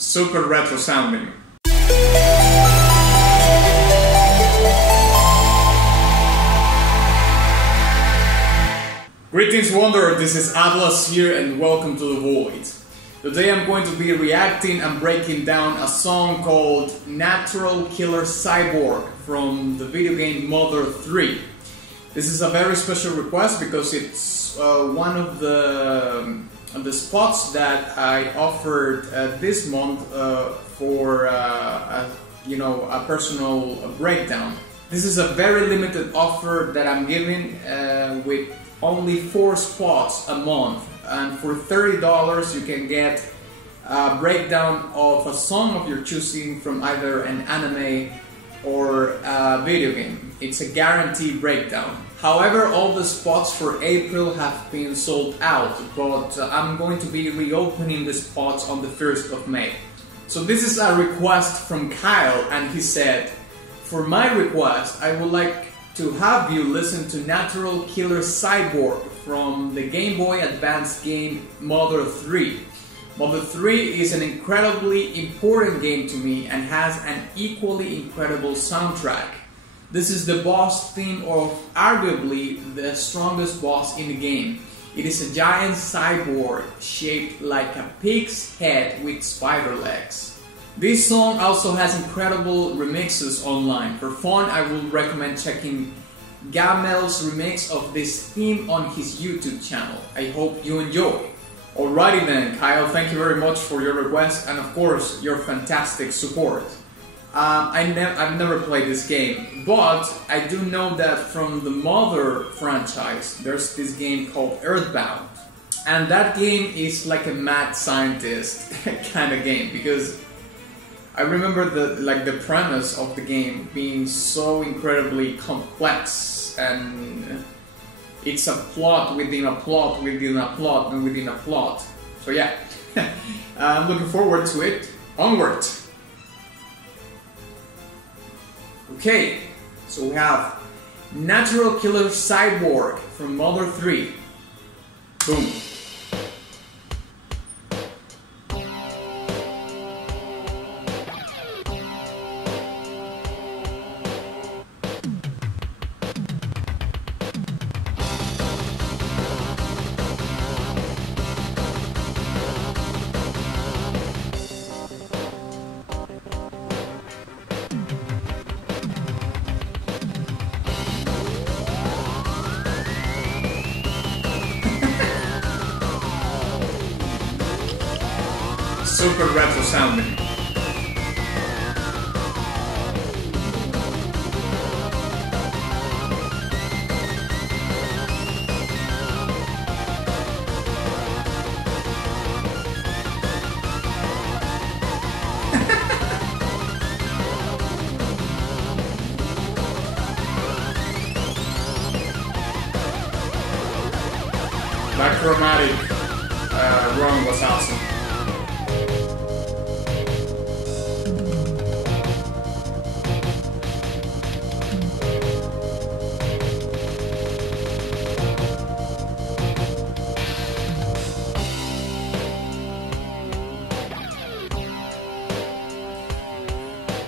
Super retro sounding. Greetings Wanderer, this is Atlas here and welcome to the Void. Today I'm going to be reacting and breaking down a song called Natural Killer Cyborg from the video game Mother 3. This is a very special request because it's one of the spots that I offered this month for a personal breakdown. This is a very limited offer that I'm giving with only 4 spots a month, and for $30 you can get a breakdown of a song of your choosing from either an anime or a video game. It's a guaranteed breakdown. However, all the spots for April have been sold out, but I'm going to be reopening the spots on the 1st of May. So this is a request from Kyle, and he said, for my request, I would like to have you listen to Natural Killer Cyborg from the Game Boy Advance game Mother 3. Mother 3 is an incredibly important game to me and has an equally incredible soundtrack. This is the boss theme of arguably the strongest boss in the game. It is a giant cyborg shaped like a pig's head with spider legs. This song also has incredible remixes online. For fun, I would recommend checking Gamel's remix of this theme on his YouTube channel. I hope you enjoy. Alrighty then, Kyle, thank you very much for your request and of course your fantastic support. I've never played this game, but I do know that from the Mother franchise there's this game called Earthbound. And that game is like a mad scientist kind of game, because I remember the premise of the game being so incredibly complex, and it's a plot within a plot within a plot and within a plot. So yeah, I'm looking forward to it. Onward! Okay, so we have Natural Killer Cyborg from Mother 3. Boom. Super retro sounding. That chromatic run was awesome.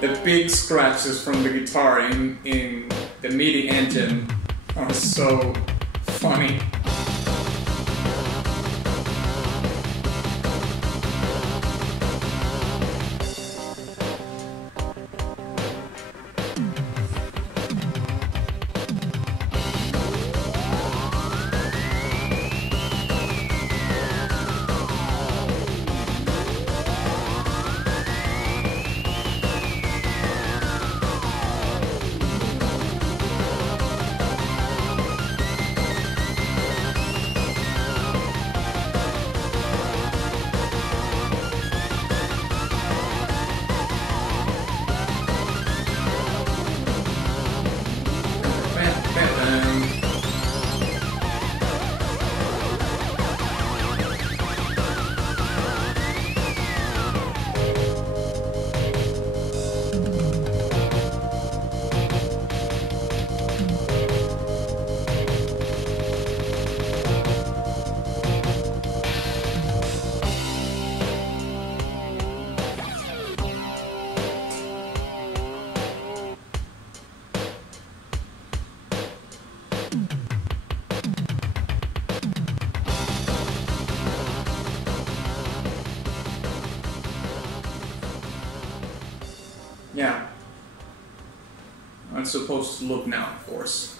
The big scratches from the guitar in the MIDI engine are so funny. Yeah. I'm supposed to look now, of course.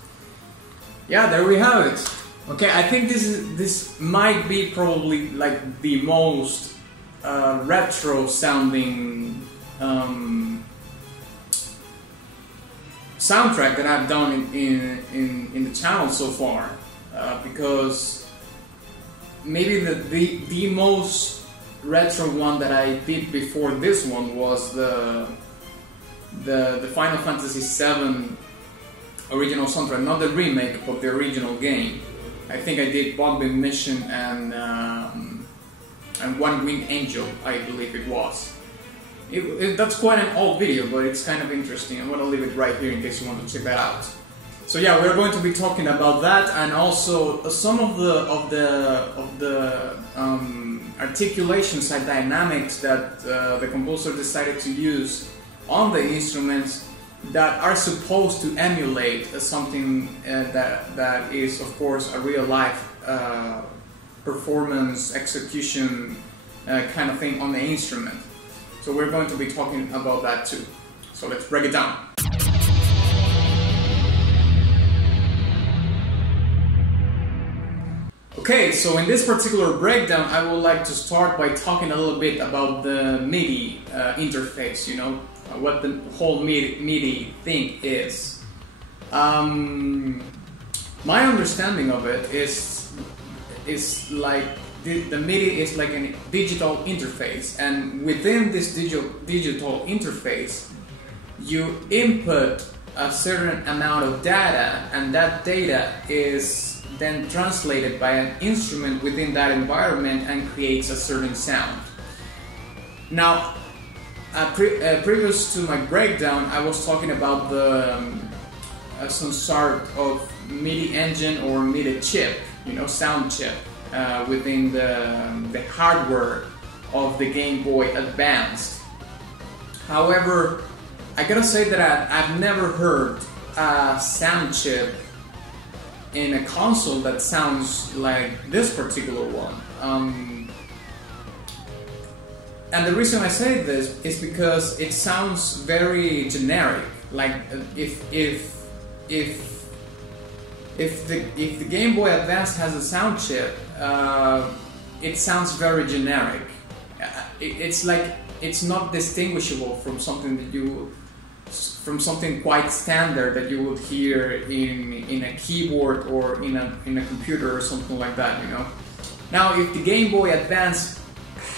Yeah, there we have it. Okay, I think this might be probably like the most retro sounding soundtrack that I've done in the channel so far, because maybe the most retro one that I did before this one was the Final Fantasy VII original soundtrack, not the remake but the original game. I think I did Bombing Mission and One Winged Angel, I believe it was. That's quite an old video, but it's kind of interesting. I'm gonna leave it right here in case you want to check that out. So yeah, we're going to be talking about that, and also some of the articulation side dynamics that the composer decided to use on the instruments that are supposed to emulate something that is, of course, a real life performance execution kind of thing on the instrument. So we're going to be talking about that too. So let's break it down. Okay, so in this particular breakdown, I would like to start by talking a little bit about the MIDI interface, you know, what the whole MIDI thing is. My understanding of it is like the MIDI is like a digital interface, and within this digital interface, you input a certain amount of data, and that data is then translated by an instrument within that environment and creates a certain sound. Now, previous to my breakdown, I was talking about some sort of MIDI engine or MIDI chip, you know, sound chip, within the hardware of the Game Boy Advance. However, I gotta say that I've never heard a sound chip in a console that sounds like this particular one. And the reason I say this is because it sounds very generic. Like if the Game Boy Advance has a sound chip, it sounds very generic. It's like it's not distinguishable from something quite standard that you would hear in a keyboard or in a computer or something like that, you know. Now, if the Game Boy Advance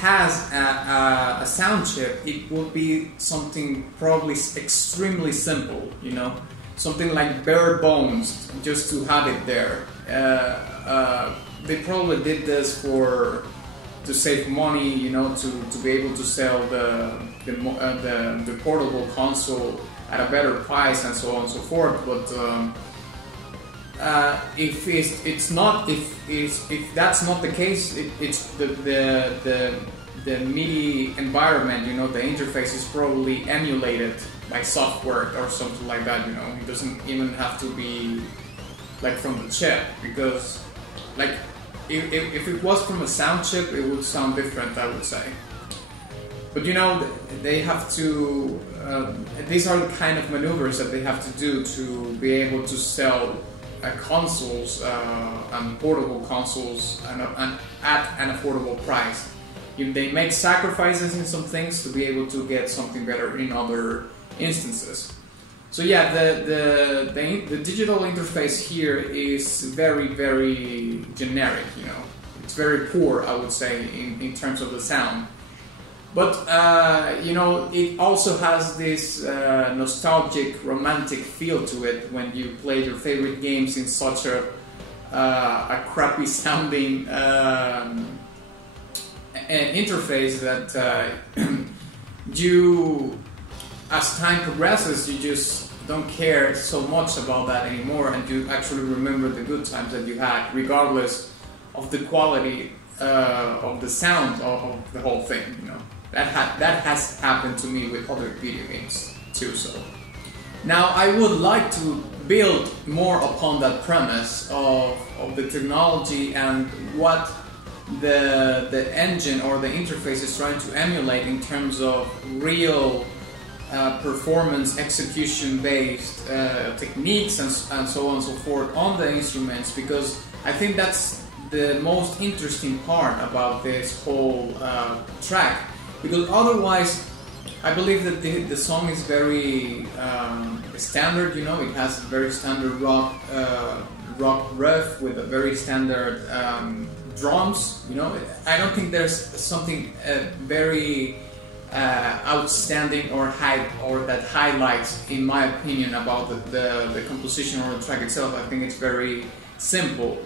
has a sound chip, it would be something probably extremely simple, you know, something like bare bones, just to have it there. They probably did this to save money, you know, to be able to sell the portable console at a better price and so on and so forth. But if that's not the case, it's the MIDI environment, you know, the interface is probably emulated by software or something like that, you know. It doesn't even have to be like from the chip, because like if it was from a sound chip, it would sound different, I would say. But you know, they have to, these are the kind of maneuvers that they have to do to be able to sell consoles and portable consoles at an affordable price. They make sacrifices in some things to be able to get something better in other instances. So yeah, the digital interface here is very, very generic, you know. It's very poor, I would say, in terms of the sound. But, you know, it also has this nostalgic, romantic feel to it when you play your favorite games in such a crappy sounding interface that you, as time progresses, you just don't care so much about that anymore, and you actually remember the good times that you had, regardless of the quality of the sound of the whole thing, you know. That has happened to me with other video games too. So now I would like to build more upon that premise of the technology and what the engine or the interface is trying to emulate in terms of real performance, execution-based techniques and so on and so forth on the instruments, because I think that's the most interesting part about this whole track. Because otherwise, I believe that the song is very standard. You know, it has a very standard rock riff with a very standard drums. You know, I don't think there's something very outstanding or that highlights, in my opinion, about the composition or the track itself. I think it's very simple.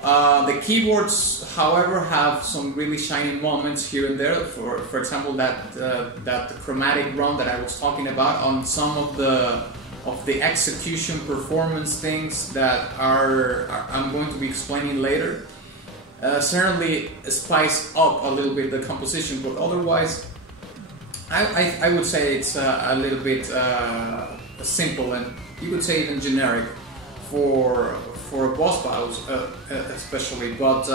The keyboards, however, have some really shining moments here and there. For example, that chromatic run that I was talking about on some of the execution performance things that I'm going to be explaining later. Certainly spice up a little bit the composition, but otherwise I would say it's a little bit simple, and you could say even generic for boss battles especially. But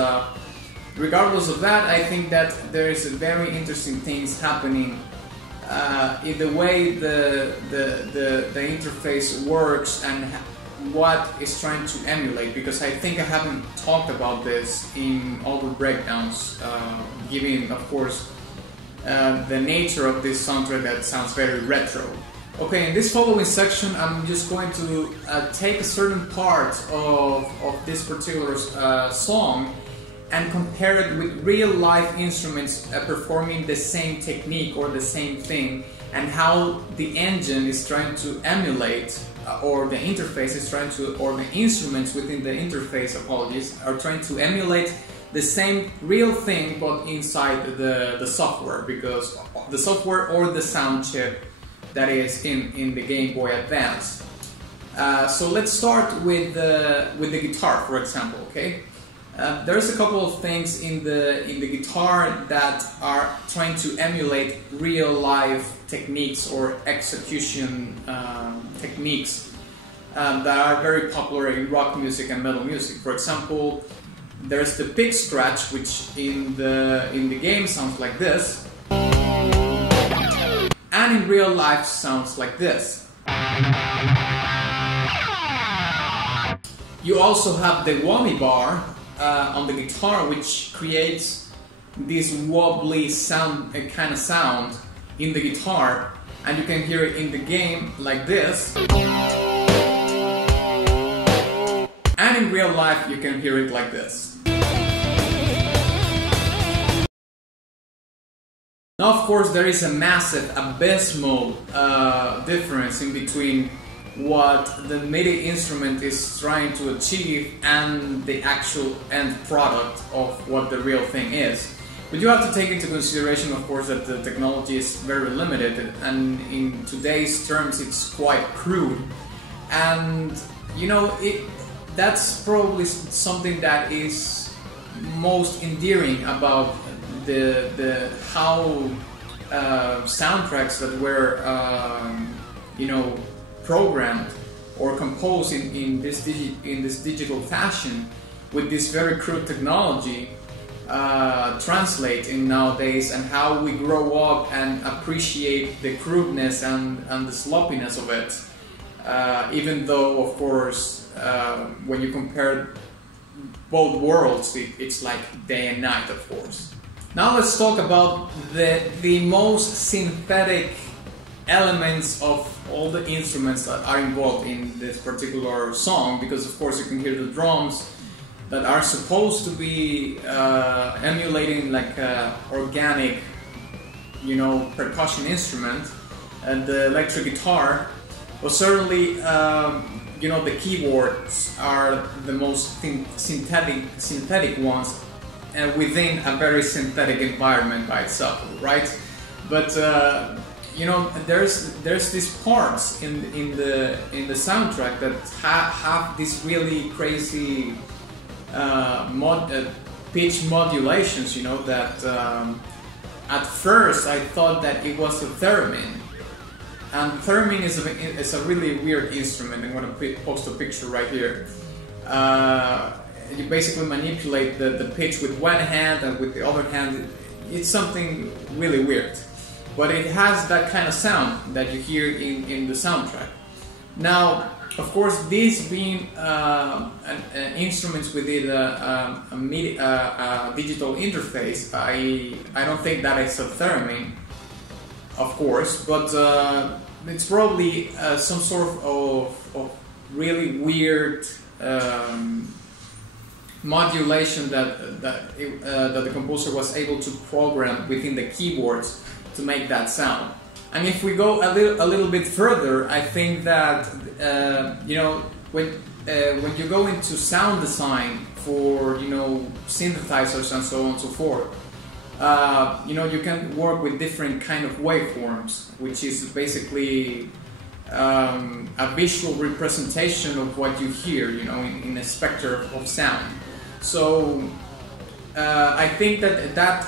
regardless of that, I think that there is very interesting things happening in the way the interface works and what it's trying to emulate, because I think I haven't talked about this in all the breakdowns, given of course the nature of this soundtrack that sounds very retro. Okay, in this following section I'm just going to take a certain part of this particular song and compare it with real life instruments performing the same technique or the same thing, and how the engine is trying to emulate, or the interface is trying to, or the instruments within the interface, apologies, are trying to emulate the same real thing but inside the software, because the software or the sound chip that is in the Game Boy Advance. So let's start with the guitar, for example. Okay, there's a couple of things in the guitar that are trying to emulate real life techniques or execution techniques that are very popular in rock music and metal music. For example, there's the pick scratch, which in the game sounds like this, and in real life sounds like this. You also have the whammy bar on the guitar, which creates this wobbly sound, kind of sound in the guitar, and you can hear it in the game like this. And in real life you can hear it like this. Now, of course, there is a massive, abysmal difference in between what the MIDI instrument is trying to achieve and the actual end product of what the real thing is. But you have to take into consideration, of course, that the technology is very limited, and in today's terms it's quite crude. And you know, that's probably something that is most endearing about the how soundtracks that were you know, programmed or composed in this digital fashion with this very crude technology translate in nowadays, and how we grow up and appreciate the crudeness and the sloppiness of it, even though, of course, when you compare both worlds, it's like day and night, of course. Now let's talk about the most synthetic elements of all the instruments that are involved in this particular song, because of course you can hear the drums that are supposed to be emulating like a organic, you know, percussion instrument, and the electric guitar. Well, certainly, you know, the keyboards are the most synthetic ones, within a very synthetic environment by itself, right? But you know, there's these parts in the soundtrack that have these really crazy pitch modulations, you know, that at first I thought that it was a theremin. And theremin is a really weird instrument. I'm going to post a picture right here. You basically manipulate the pitch with one hand, and with the other hand it's something really weird. but it has that kind of sound that you hear in the soundtrack. Now, of course, these being instruments within a MIDI, digital interface, I don't think that it's a theremin, of course, but it's probably some sort of really weird modulation that the composer was able to program within the keyboards to make that sound. And if we go a little bit further, I think that you know, when you go into sound design for, you know, synthesizers and so on and so forth, you know, you can work with different kind of waveforms, which is basically a visual representation of what you hear, you know, in a spectrum of sound. So I think that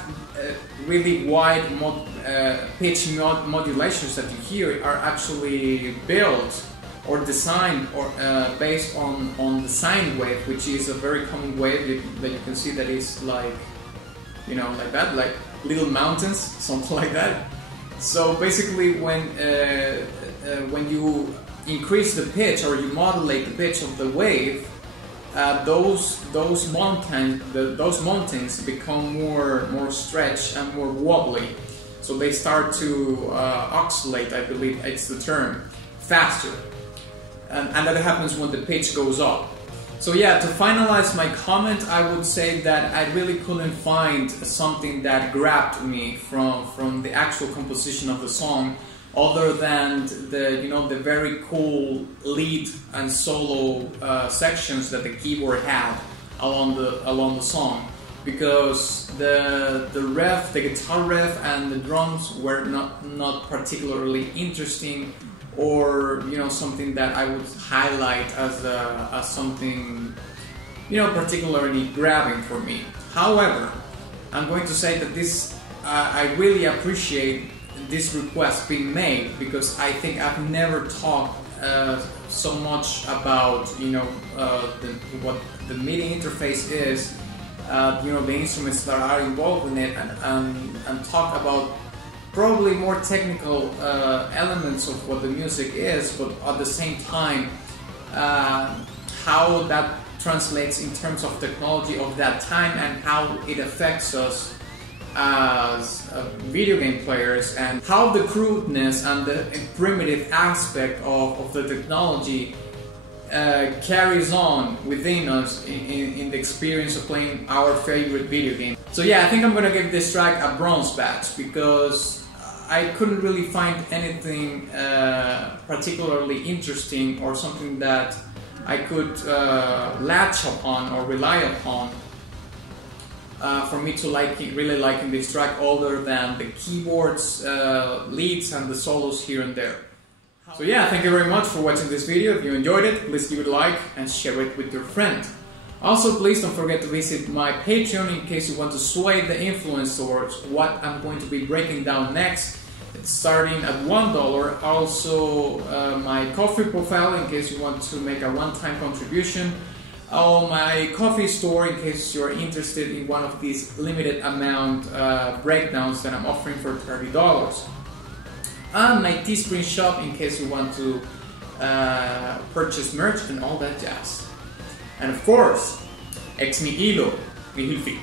really wide pitch modulations that you hear are actually built or designed or based on the sine wave, which is a very common wave that you can see that is like, you know, like that, like little mountains, something like that. So basically, when you increase the pitch or you modulate the pitch of the wave, those mountains become more stretched and more wobbly. So they start to oscillate, I believe it's the term, faster. And that happens when the pitch goes up. So yeah, to finalize my comment, I would say that I really couldn't find something that grabbed me from the actual composition of the song, other than the very cool lead and solo sections that the keyboard had along the song, because the guitar riff and the drums were not particularly interesting, or, you know, something that I would highlight as something, you know, particularly grabbing for me. However, I'm going to say that this I really appreciate this request being made, because I think I've never talked so much about, you know, what the MIDI interface is, you know, the instruments that are involved in it, and talk about probably more technical elements of what the music is, but at the same time how that translates in terms of technology of that time and how it affects us as video game players, and how the crudeness and the primitive aspect of the technology carries on within us in the experience of playing our favorite video game. So yeah, I think I'm gonna give this track a bronze badge, because I couldn't really find anything particularly interesting or something that I could latch upon or rely upon for me to really liking this track, other than the keyboards, leads and the solos here and there. So yeah, thank you very much for watching this video. If you enjoyed it, please give it a like and share it with your friend. Also, please don't forget to visit my Patreon in case you want to sway the influence towards what I'm going to be breaking down next. It's starting at $1. Also, my Ko-fi profile in case you want to make a one-time contribution. My Ko-fi store in case you're interested in one of these limited amount breakdowns that I'm offering for $30. And my Teespring shop in case you want to purchase merch and all that jazz. And of course, ex nihilo nihil fit.